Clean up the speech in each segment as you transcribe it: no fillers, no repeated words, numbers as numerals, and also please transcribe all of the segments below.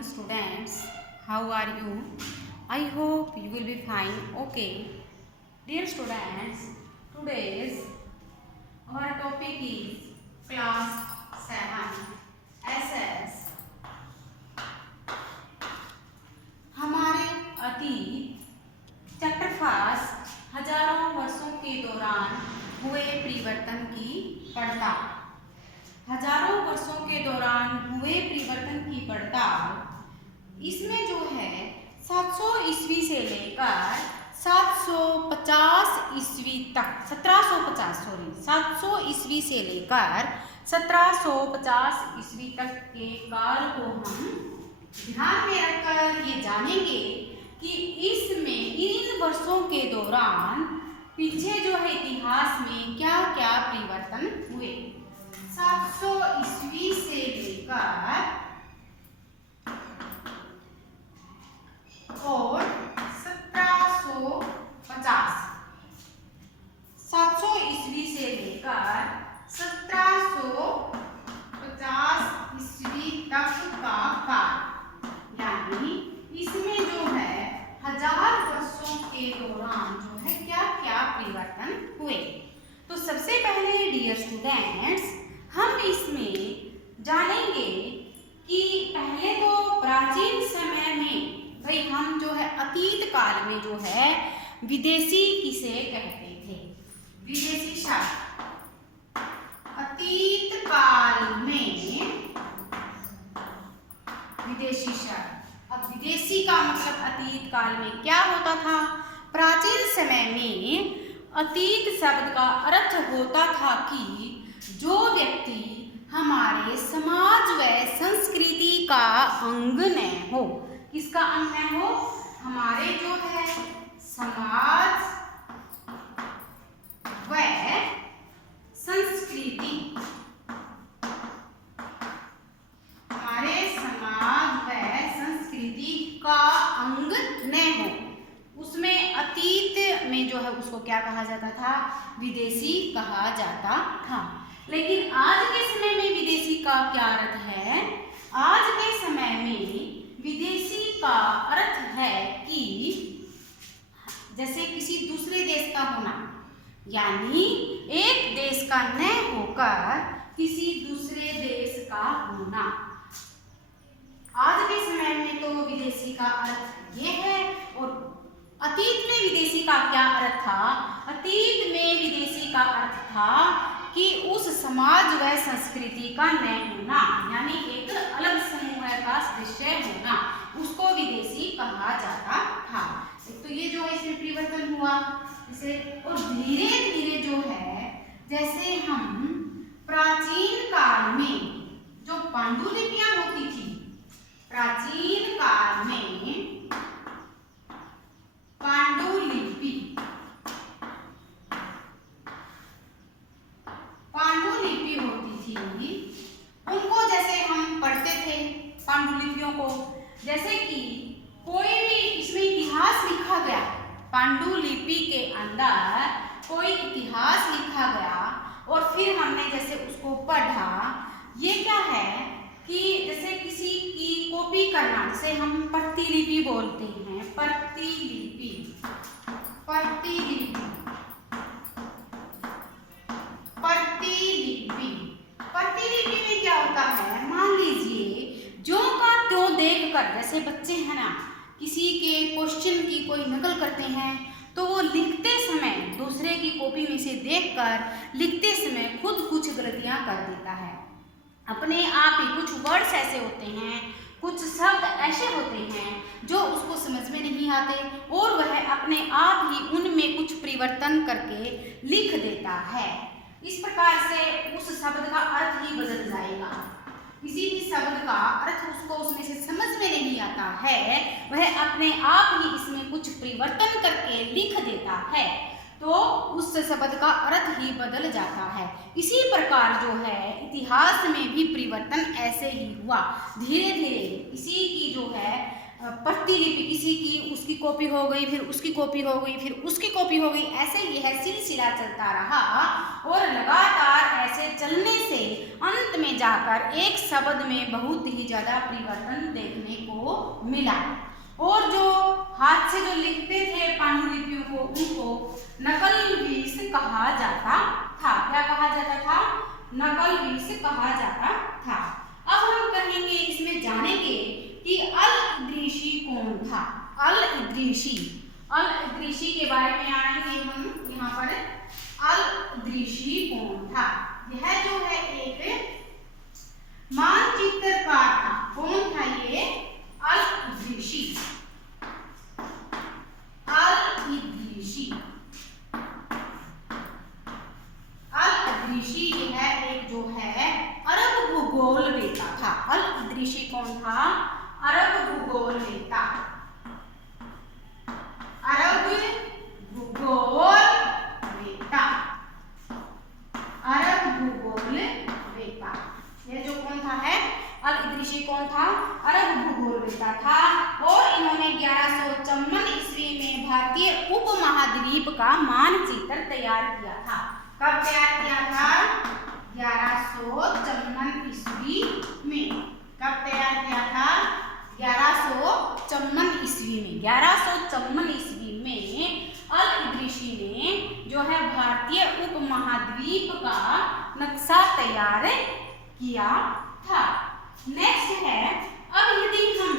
afternoon, students. How are you? I hope you will be fine. Okay. Dear students, today's our topic is class 7 SS. हमारे अतीत chapter first हजारों वर्षों के दौरान हुए परिवर्तन की पड़ताल। हजारों वर्षों के दौरान हुए परिवर्तन की पड़ताल इसमें जो है 700 ईस्वी से लेकर 750 ईस्वी तक 700 ईस्वी से लेकर 1750 ईस्वी तक के काल को हम ध्यान में रखकर ये जानेंगे कि इसमें इन वर्षों के दौरान पीछे जो है इतिहास में क्या क्या परिवर्तन हुए। 700 ईस्वी से लेकर और 1750 700 ईस्वी से लेकर 1750 ईस्वी तक का काल, यानी इसमें जो है 1000 वर्षों के दौरान जो है क्या क्या परिवर्तन हुए। तो सबसे पहले डियर स्टूडेंट्स हम इसमें जानेंगे कि पहले तो प्राचीन समय में भाई हम जो है अतीत काल में जो है विदेशी किसे कहते थे। विदेशी शब्द अतीत काल में विदेशी शब्द। अब विदेशी का मतलब अतीत काल में क्या होता था। प्राचीन समय में अतीत शब्द का अर्थ होता था कि जो व्यक्ति हमारे समाज व संस्कृति का अंग न हो। किसका अंग न हो। हमारे जो है समाज व संस्कृति, हमारे समाज व संस्कृति का अंग न हो। उसमें अतीत में जो है उसको क्या कहा जाता था। विदेशी कहा जाता था। लेकिन आज के समय में विदेशी का क्या अर्थ है। आज के समय में विदेशी का अर्थ है कि जैसे किसी दूसरे देश का होना, यानी एक देश का न होकर किसी दूसरे देश का होना। आज के समय में तो विदेशी का अर्थ ये है। और अतीत में विदेशी का क्या अर्थ था। अतीत में विदेशी का अर्थ था कि उस समाज व संस्कृति का न होना, यानी एक अलग समूह का सदस्य होना, उसको विदेशी कहा जाता था। तो ये जो है इसमें परिवर्तन हुआ इसे। और धीरे धीरे जो है जैसे हम प्राचीन काल में जो पांडुलिपियां होती थी, प्राचीन काल में पांडुलिपि होती थी, उनको जैसे हम पढ़ते थे पांडुलिपियों को। जैसे कि कोई भी इसमें इतिहास लिखा गया, पांडुलिपि के अंदर कोई इतिहास लिखा गया और फिर हमने जैसे उसको पढ़ा। ये क्या है कि जैसे किसी की कॉपी करना, जैसे हम प्रतिलिपि बोलते हैं। प्रतिलिपि प्रतिलिपि प्रतिलिपि प्रतिलिपि में क्या होता है। मान लीजिए जो का त्यों देखकर, जैसे बच्चे हैं ना, किसी के क्वेश्चन की कोई नकल करते हैं तो वो लिखते समय दूसरे की कॉपी में से देखकर लिखते समय खुद कुछ गलतियां कर देता है। अपने आप ही कुछ वर्ड्स ऐसे होते हैं, कुछ शब्द ऐसे होते हैं जो उसको समझ में नहीं आते और वह अपने आप ही उनमें कुछ परिवर्तन करके लिख देता है। इस प्रकार से उस शब्द का अर्थ ही बदल जाएगा। किसी भी शब्द का अर्थ उसको उसमें से समझ में नहीं आता है, वह अपने आप ही इसमें कुछ परिवर्तन करके लिख देता है, तो उस शब्द का अर्थ ही बदल जाता है। इसी प्रकार जो है इतिहास में भी परिवर्तन ऐसे ही हुआ। धीरे धीरे किसी की जो है प्रतिलिपि, किसी की उसकी कॉपी हो गई, फिर उसकी कॉपी हो गई, फिर उसकी कॉपी हो गई, ऐसे ही है सिलसिला चलता रहा और लगातार ऐसे चलने से अंत में जाकर एक शब्द में बहुत ही ज़्यादा परिवर्तन देखने को मिला। और जो हाथ से जो लिखते थे पांडुलिपियों को, उनको नकलवीस कहा जाता था। क्या कहा जाता था? नकलवीस कहा जाता था। अब हम कहेंगे, इसमें जानेंगे कि अल-इद्रीसी कौन था। अल-इद्रीसी, अल-इद्रीसी के बारे में आएंगे हम यहाँ पर। अल-इद्रीसी कौन था? यह जो है एक मानचित्रकार था। कौन था ये? अल-इद्रीसी। अल-इद्रीसी, अल-इद्रीसी यह एक जो है अरब भूगोलवेत्ता था। अल-इद्रीसी कौन था? अरब भूगोलवेत्ता। अरब भूगोलवेत्ता, अरब भूगोलवेत्ता। ये जो कौन था है अल-इद्रीसी कौन था? अरब भूगोलवेत्ता था। और इन्होंने 1154 ईस्वी में भारतीय उपमहाद्वीप का मानचित्र तैयार किया था। कब तैयार किया था? 1154 ईस्वी में। कब तैयार किया था? 1154 ईस्वी में। 1154 ईस्वी में अल-इद्रीसी ने जो है भारतीय उपमहाद्वीप का नक्शा तैयार किया था। नेक्स्ट है, अब यदि हम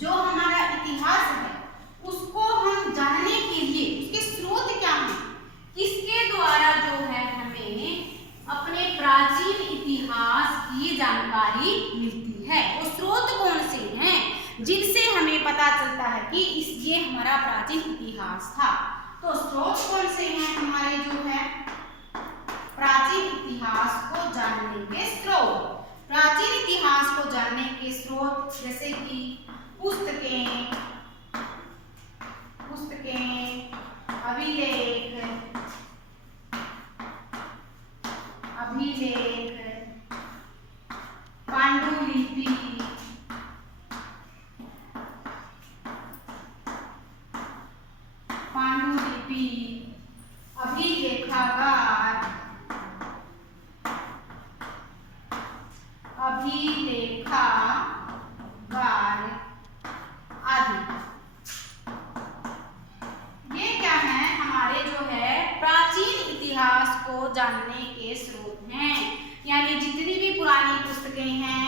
जो हमारा इतिहास है उसको हम जानने के लिए उसके स्रोत क्या हैं, किसके द्वारा जो है हमें अपने प्राचीन इतिहास की जानकारी मिलती है, वो स्रोत कौन से हैं जिनसे हमें पता चलता है कि ये हमारा प्राचीन इतिहास था। तो स्रोत कौन से हैं हमारे जो है प्राचीन इतिहास को जानने के स्रोत। प्राचीन इतिहास को जानने के स्रोत जैसे कि पुस्तकें, अभिलेख, पांडुलिपि, अभिलेखागार, आदि। ये क्या है? हमारे जो है प्राचीन इतिहास को जानने के स्रोत हैं। यानी जितनी भी पुरानी पुस्तकें हैं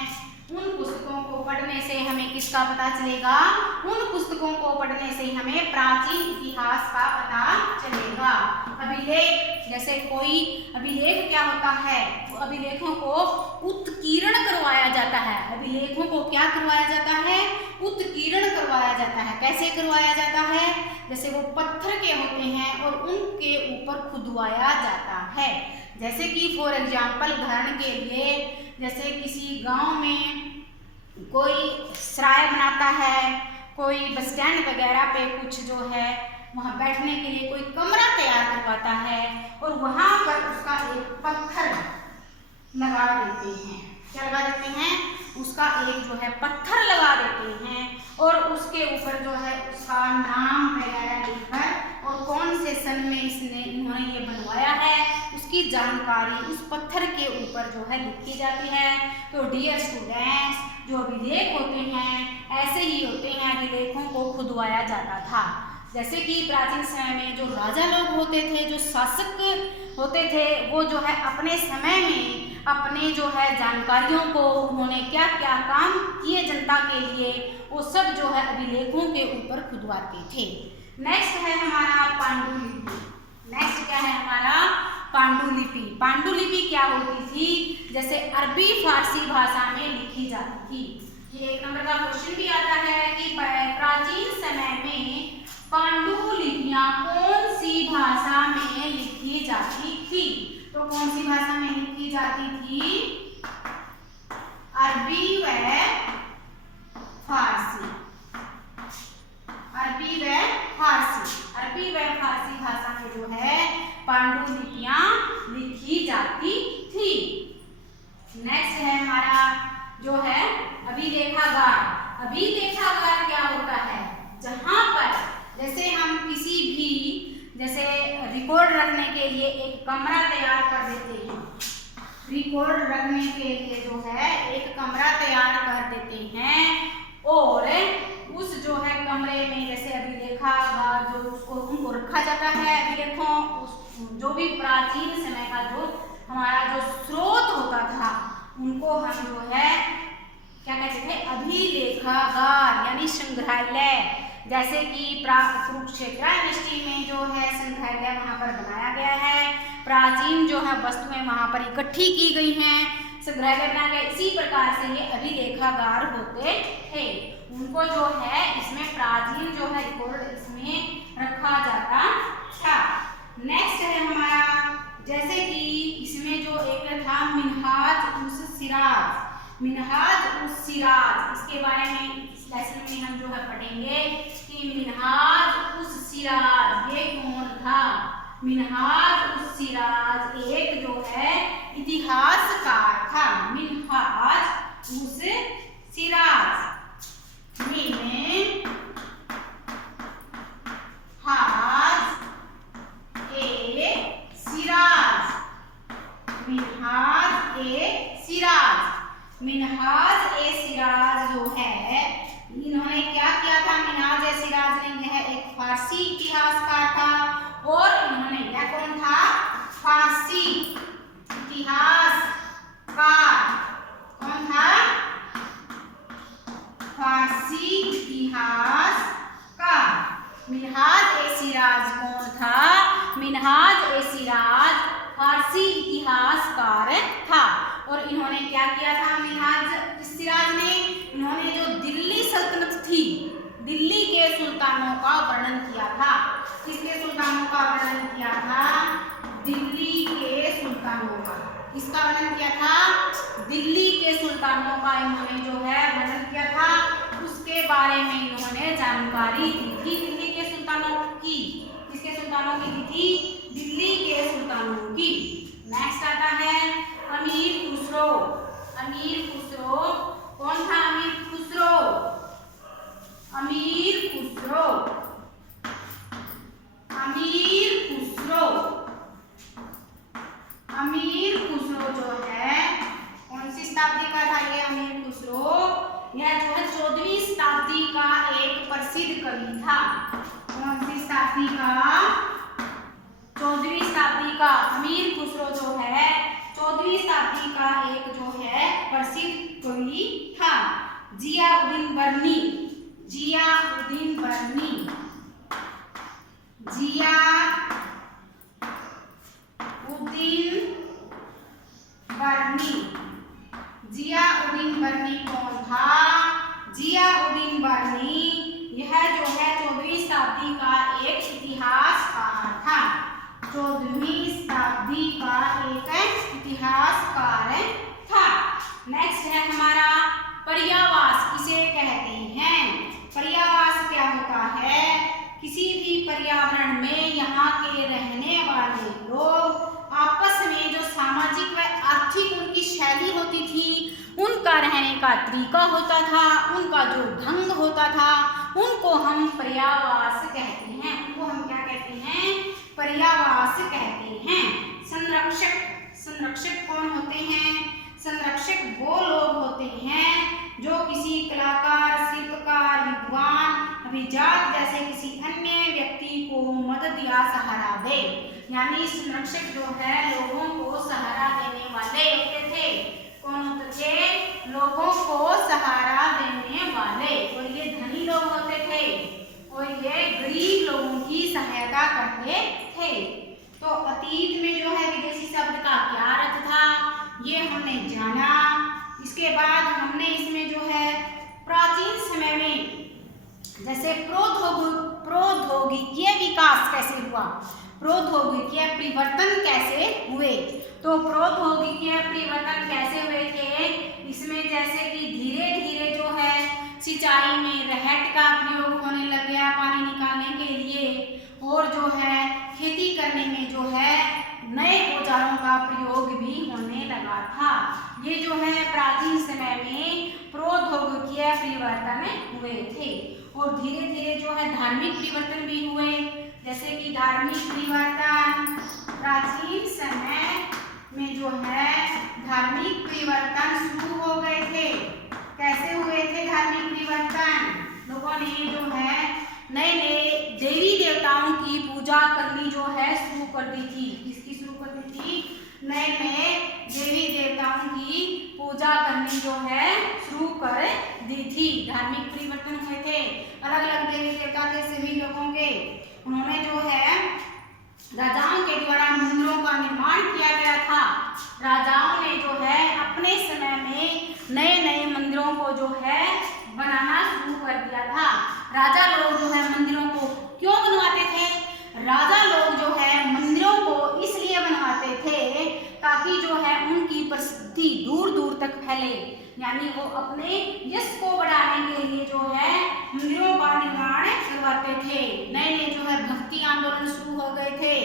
उन पुस्तकों को पढ़ने से हमें किसका पता चलेगा? उन पुस्तकों को पढ़ने से हमें प्राचीन इतिहास का पता चलेगा। अभिलेख, जैसे कोई अभिलेख क्या होता है? अभिलेखों को उत्कीर्ण करवाया जाता है। अभिलेखों को क्या करवाया जाता है? उत्कीर्ण करवाया जाता है। कैसे करवाया जाता है? जैसे वो पत्थर के होते हैं और उनके ऊपर खुदवाया जाता है। जैसे कि फॉर एग्जाम्पल, उदाहरण के लिए, जैसे किसी गांव में कोई सराय बनाता है, कोई बस स्टैंड वगैरह पे कुछ जो है वहाँ बैठने के लिए कोई कमरा तैयार करवाता है और वहाँ पर उसका एक पत्थर लगा देते हैं। क्या लगा देते हैं? उसका एक जो है पत्थर लगा देते हैं और उसके ऊपर जो है उसका नाम वगैरह लिखकर और कौन से सन में इन्होंने ये बनवाया है उसकी जानकारी उस पत्थर के ऊपर जो है लिखी जाती है। तो डियर स्टूडेंट्स, जो अभिलेख होते हैं ऐसे ही होते हैं, अभिलेखों को खुदवाया जाता था। जैसे कि प्राचीन समय में जो राजा लोग होते थे, जो शासक होते थे, वो जो है अपने समय में अपने जो है जानकारियों को उन्होंने क्या क्या काम किए जनता के लिए, वो सब जो है अभिलेखों के ऊपर खुदवाते थे। नेक्स्ट है हमारा पांडुलिपि। नेक्स्ट क्या है हमारा? पांडुलिपि। पांडुलिपि क्या होती थी? जैसे अरबी फारसी भाषा में लिखी जाती थी। ये 1 नंबर का क्वेश्चन भी आता है कि प्राचीन समय में पांडुलिपियां कौन सी भाषा में लिखी जाती थी? तो कौन सी भाषा में लिखी जाती थी? अरबी व फारसी। अरबी व फारसी। अरबी व फारसी भाषा में जो है पांडुलिपियां लिखी जाती थी। नेक्स्ट है हमारा जो है अभिलेखागार। अभिलेखागार क्या होता है? जहां पर जैसे हम किसी भी जैसे रिकॉर्ड रखने के लिए एक कमरा तैयार कर देते हैं, रिकॉर्ड रखने के लिए जो है एक कमरा तैयार कर देते हैं और उस जो है कमरे में जैसे अभिलेखागार जो उसको उनको रखा जाता है। अभिलेखों जो भी प्राचीन समय का जो हमारा जो स्रोत होता था उनको हम जो है क्या कहते थे, अभिलेखागार यानी संग्रहालय। जैसे कि कुरुक्षेत्र यूनिवर्सिटी में जो है संग्रहालय वहाँ पर बनाया गया है, प्राचीन जो है वस्तुएं वहाँ पर इकट्ठी की गई हैं, संग्रहालय बनाया गया। इसी प्रकार से ये अभिलेखागार होते थे, उनको जो है इसमें प्राचीन जो है रिकॉर्ड इसमें रखा जाता था। नेक्स्ट है हमारा, जैसे कि इसमें जो एक था मिनहाज उस सिराज, मिनहाज उस सिराज, इसके बारे में इस लेसन में हम जो है पढ़ेंगे कि मिनहाज उस सिराज ये कौन था। मिनहाज उस सिराज एक जो है इतिहासकार था। मिनहाज उस सिराज, मिनहाज ए सिराज जो है इन्होंने क्या किया था। मिनहाज ए सिराज ने यह एक फारसी इतिहासकार था और इन्होंने यह कौन था, फारसी इतिहासकार। कौन था, फारसी इतिहासकार। मिनहाज ए सिराज कौन था, मिनहाज ए सिराज फारसी इतिहासकार था। और इन्होंने क्या किया था, मिनहाज सिराज ने, इन्होंने जो दिल्ली सल्तनत थी, दिल्ली के सुल्तानों का वर्णन किया था। किसके सुल्तानों का वर्णन किया था, दिल्ली के सुल्तानों का। किसका वर्णन किया था, दिल्ली के सुल्तानों का इन्होंने जो है वर्णन किया था। उसके बारे में इन्होंने जानकारी दी थी दिल्ली के सुल्तानों की। किसके सुल्तानों की दी थी, दिल्ली के सुल्तानों की। नेक्स्ट आता है अमीर खुसरो। अमीर खुसरो कौन था, अमीर खुसरो, अमीर खुसरो, अमीर खुसरो, अमीर खुसरो जो है कौन सी शताब्दी का था ये अमीर खुसरो, यह जो है 14वीं शताब्दी का एक प्रसिद्ध कवि था। कौन सी शताब्दी का, 14वीं शताब्दी का। अमीर खुसरो जो है 14वीं शताब्दी का एक जो है प्रसिद्ध कवि था। जियाउद्दीन बर्नी, जियाउद्दीन बर्नी, जियाउद्दीन बर्नी, जियाउद्दीन बर्नी कौन था, जियाउद्दीन बर्नी यह जो है 14वीं शताब्दी का एक इतिहासकार था। 14वीं शताब्दी का एक इतिहासकार था। नेक्स्ट है हमारा पर्यावास किसे कहते हैं। पर्यावास क्या होता है, किसी भी पर्यावरण में यहाँ के रहने वाले लोग आपस में जो सामाजिक व आर्थिक उनकी शैली होती थी, उनका रहने का तरीका होता था, उनका जो ढंग होता था, उनको हम पर्यावास कहते हैं। उनको हम क्या कहते हैं, पर्यावास कहते हैं। संरक्षक, संरक्षक कौन होते हैं, संरक्षक वो लोग होते हैं जो किसी कलाकार, शिल्पकार, विद्वान, अभिजात जैसे किसी अन्य व्यक्ति को मदद या सहारा दे। यानी संरक्षक जो है लोगों को सहारा देने वाले होते थे। कौन होते थे, लोगों को सहारा देने वाले। और ये धनी लोग होते थे और ये गरीब लोगों की सहायता करते थे। तो अतीत में जो है विदेशी शब्द का क्या अर्थ था ये हमने जाना। इसके बाद हमने इसमें जो है प्राचीन समय में जैसे प्रौद्योगिकीय विकास कैसे हुआ, प्रौद्योगिकीय परिवर्तन कैसे हुए। तो प्रौद्योगिकीय परिवर्तन कैसे हुए थे, इसमें जैसे कि धीरे धीरे जो है सिंचाई में रहट का प्रयोग होने लग गया पानी निकालने के लिए, और जो है खेती करने में जो है नए औजारों का प्रयोग भी होने लगा था। ये जो है प्राचीन समय में प्रौद्योगिकीय परिवर्तन हुए थे। और धीरे धीरे जो है धार्मिक परिवर्तन भी हुए, जैसे कि धार्मिक परिवर्तन प्राचीन समय में जो है नए नए देवी देवताओं की पूजा करनी जो है शुरू कर दी थी। धार्मिक परिवर्तन हुए थे, अलग अलग देवी देवता थे सभी लोगों के। उन्होंने जो है राजाओं के द्वारा मंदिरों का निर्माण किया गया था। राजाओं ने जो है अपने समय में नए नए मंदिरों को जो है बनाना शुरू कर दिया था। राजा लोग जो है मंदिरों को क्यों बनवाते थे? राजा लोग जो है मंदिरों को इसलिए बनवाते थे ताकि जो है उनकी प्रसिद्धि दूर दूर तक फैले, यानी वो अपने यश को बढ़ाने के लिए जो है मंदिरों का निर्माण करवाते थे। नए नए जो है भक्ति आंदोलन शुरू हो गए थे।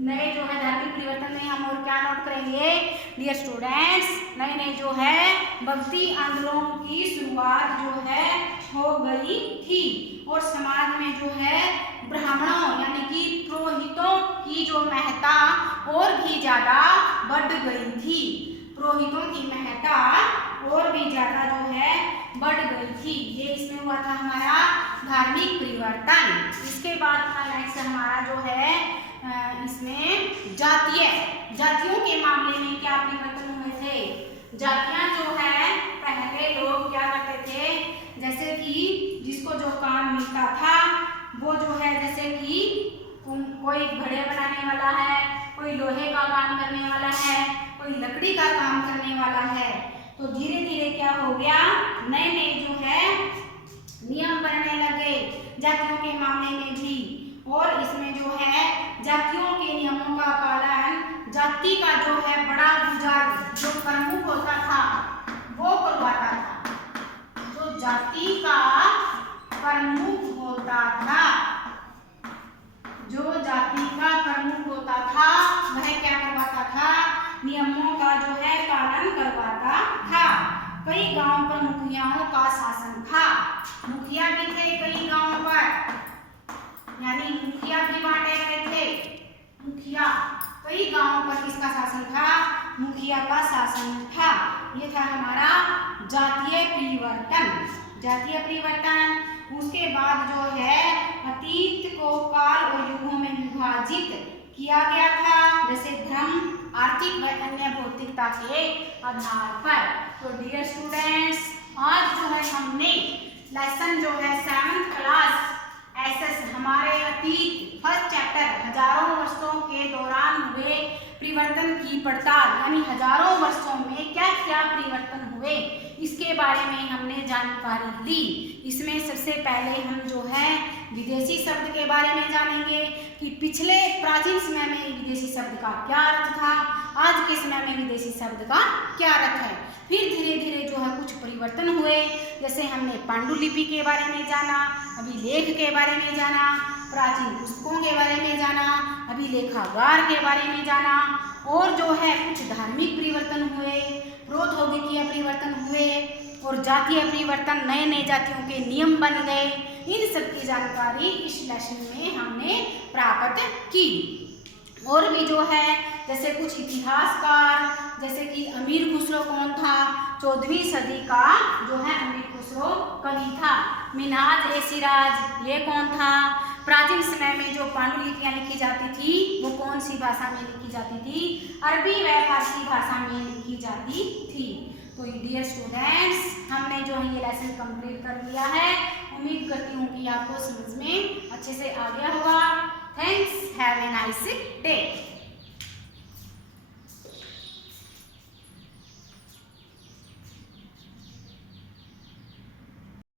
नए जो है धार्मिक परिवर्तन में हम और क्या नोट करेंगे डियर स्टूडेंट्स, नए नए जो है भक्ति आंदोलन की शुरुआत जो है हो गई थी। और समाज में जो है ब्राह्मणों यानी कि पुरोहितों की जो महत्ता और भी ज्यादा बढ़ गई थी। पुरोहितों की महत्ता और भी ज्यादा जो है बढ़ गई थी। ये इसमें हुआ था हमारा धार्मिक परिवर्तन। इसके बाद का नेक्स्ट हमारा जो है इसमें जातियों के मामले में क्या परिवर्तन हुए थे? जातियां जो है पहले लोग क्या करते थे, जैसे कि जिसको जो काम मिलता था वो जो है जैसे कि कोई घड़े बनाने वाला है, कोई लोहे का काम करने वाला है, कोई लकड़ी का काम करने वाला है। तो धीरे धीरे क्या हो गया, नए नए जो है नियम बनने लगे जातियों के मामले में भी। और इसमें जो है जातियों के नियमों का पालन जाति का जो है बड़ा बुजुर्ग जो प्रमुख होता था वो करवाता था। जो जाति का प्रमुख होता था, जो जाति का प्रमुख होता था वह क्या करवाता था, नियमों का जो है पालन करवाता था। कई गांव पर मुखियाओं का शासन था। मुखिया भी थे कई गांवों पर, यानी मुखिया भी बांटे गए थे। मुखिया कई गांवों पर किसका शासन था? मुखिया का शासन था। ये था हमारा जातीय परिवर्तन। जातीय परिवर्तन उसके बाद जो है अतीत को काल और युगों में विभाजित किया गया था, जैसे धर्म, आर्थिक व अन्य भौतिकता के आधार पर। तो डियर स्टूडेंट्स, आज जो है हमने लेसन जो है 7th क्लास एसएस हमारे अतीत फर्स्ट चैप्टर हजारों वर्षों के दौरान हुए परिवर्तन की पड़ताल, यानी हजारों वर्षों में क्या क्या परिवर्तन हुए इसके बारे में हमने जानकारी ली। इसमें सबसे पहले हम जो है विदेशी शब्द के बारे में जानेंगे कि पिछले प्राचीन समय में विदेशी शब्द का क्या अर्थ था, आज के समय में विदेशी शब्द का क्या अर्थ है। फिर धीरे धीरे जो है कुछ परिवर्तन हुए, जैसे हमने पांडुलिपि के बारे में जाना, अभिलेख के बारे में जाना, प्राचीन पुस्तकों के बारे में जाना, अभिलेखागार के बारे में जाना, और जो है कुछ धार्मिक परिवर्तन हुए, प्रौद्योगिकीय परिवर्तन हुए और जातीय परिवर्तन, नए नए जातियों के नियम बन गए। इन सब की जानकारी इस लेसन में हमने प्राप्त की। और भी जो है जैसे कुछ इतिहासकार, जैसे कि अमीर खुसरो कौन था, 14वीं सदी का जो है अमीर खुसरो कवि था। मिन्हाज ए सिराज ये कौन था? प्राचीन समय में जो पांडुलिपियां लिखी जाती थी वो कौन सी भाषा में लिखी जाती थी? अरबी व फारसी भाषा में लिखी जाती थी। तो डियर स्टूडेंट्स, हमने जो है ये लेसन कंप्लीट कर लिया है। उम्मीद करती हूँ कि आपको समझ में अच्छे से आ गया होगा। Thanks, have a nice day.